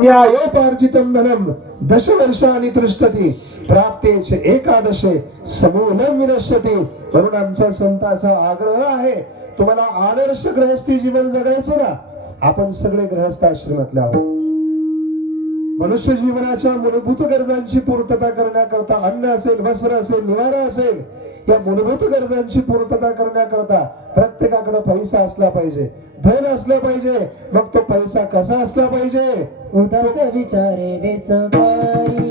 न्यायोपार्जितं धनं दशवर्षाणि तिष्ठति प्राप्तेच एकादशे समूलं विनश्यति। म्हणून आमच्या संतांचा आग्रह आहे, तुम्हाला आदर्श गृहस्थी जीवन जगायचं ना। आपण सगळे गृहस्थ आश्रमातले आहोत। मनुष्य जीवनाच्या मूलभूत गरजांची पूर्तता करण्याकरता अन्न असेल, वस्त्र असेल, निवारा असेल, या मूलभूत गरजांची पूर्तता करण्याकरता प्रत्येकाकडे पैसा असला पाहिजे, धन असलं पाहिजे। मग तो पैसा कसा असला पाहिजे? उदास विचारे वेचकारी,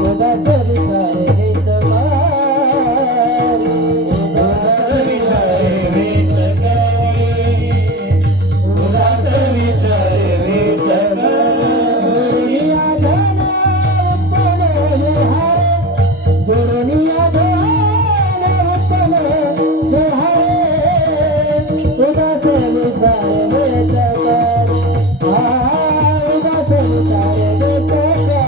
उदास विचारे वेचकारी, उदास विचारे वेचकारी, उदास विचारे वेचकारी। दुनिया धन उत्तम व्यवहार, दुनिया धन उत्तम व्यवहार, उदास विचारे वेचकारी।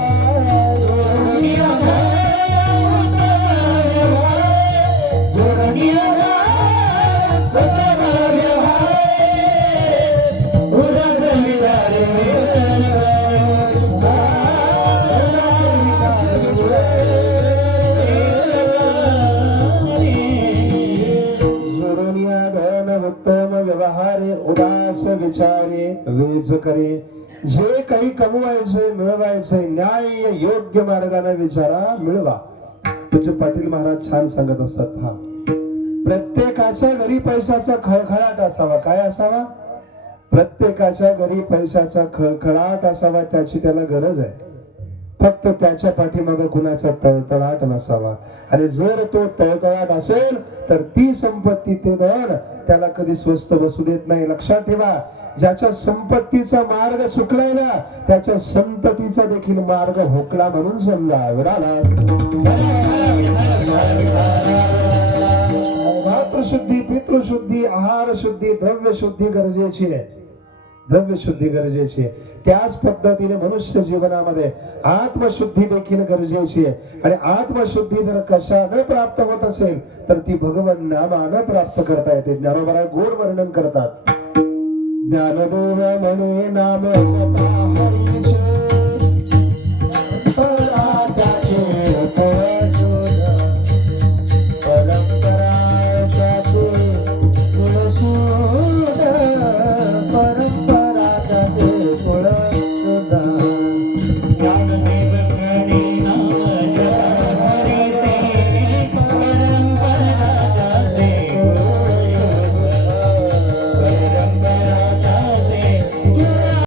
व्यवहारे उदास विचारे वेज करे। जे काही कमवायचे मिळवायचे न्याय योग्य मार्गाने विचारा, मिळवा। तुझे पाटील महाराज छान सांगत असतात, पहा, प्रत्येकाच्या घरी पैशाचा खळखळाट असावा। काय असावा? प्रत्येकाच्या घरी पैशाचा खळखळाट असावा, त्याची त्याला गरज आहे। फक्त त्याच्या पाठीमागे कुणाचा तळतळाट नसावा। आणि जर तो तळतळाट असेल तर ती संपत्ती, ते धन त्याला कधी स्वस्त बसू देत नाही। लक्षात ठेवा, ज्याच्या संपत्तीचा मार्ग चुकलाय ना, त्याच्या संततीचा देखील मार्ग होकला म्हणून समजा। मातृशुद्धी, पितृशुद्धी, आहार शुद्धी, द्रव्य शुद्धी गरजेची आहे। द्रव्य शुद्धी गरजेची आहे। त्याच पद्धतीने मनुष्य जीवनामध्ये आत्मशुद्धी देखील गरजेची आहे। आणि आत्मशुद्धी जर कशाने प्राप्त होत असेल तर ती भगवान नामाने प्राप्त करता येते। ज्ञानोबा गोड वर्णन करतात, ज्ञानदेव म्हणे नाम सता हरी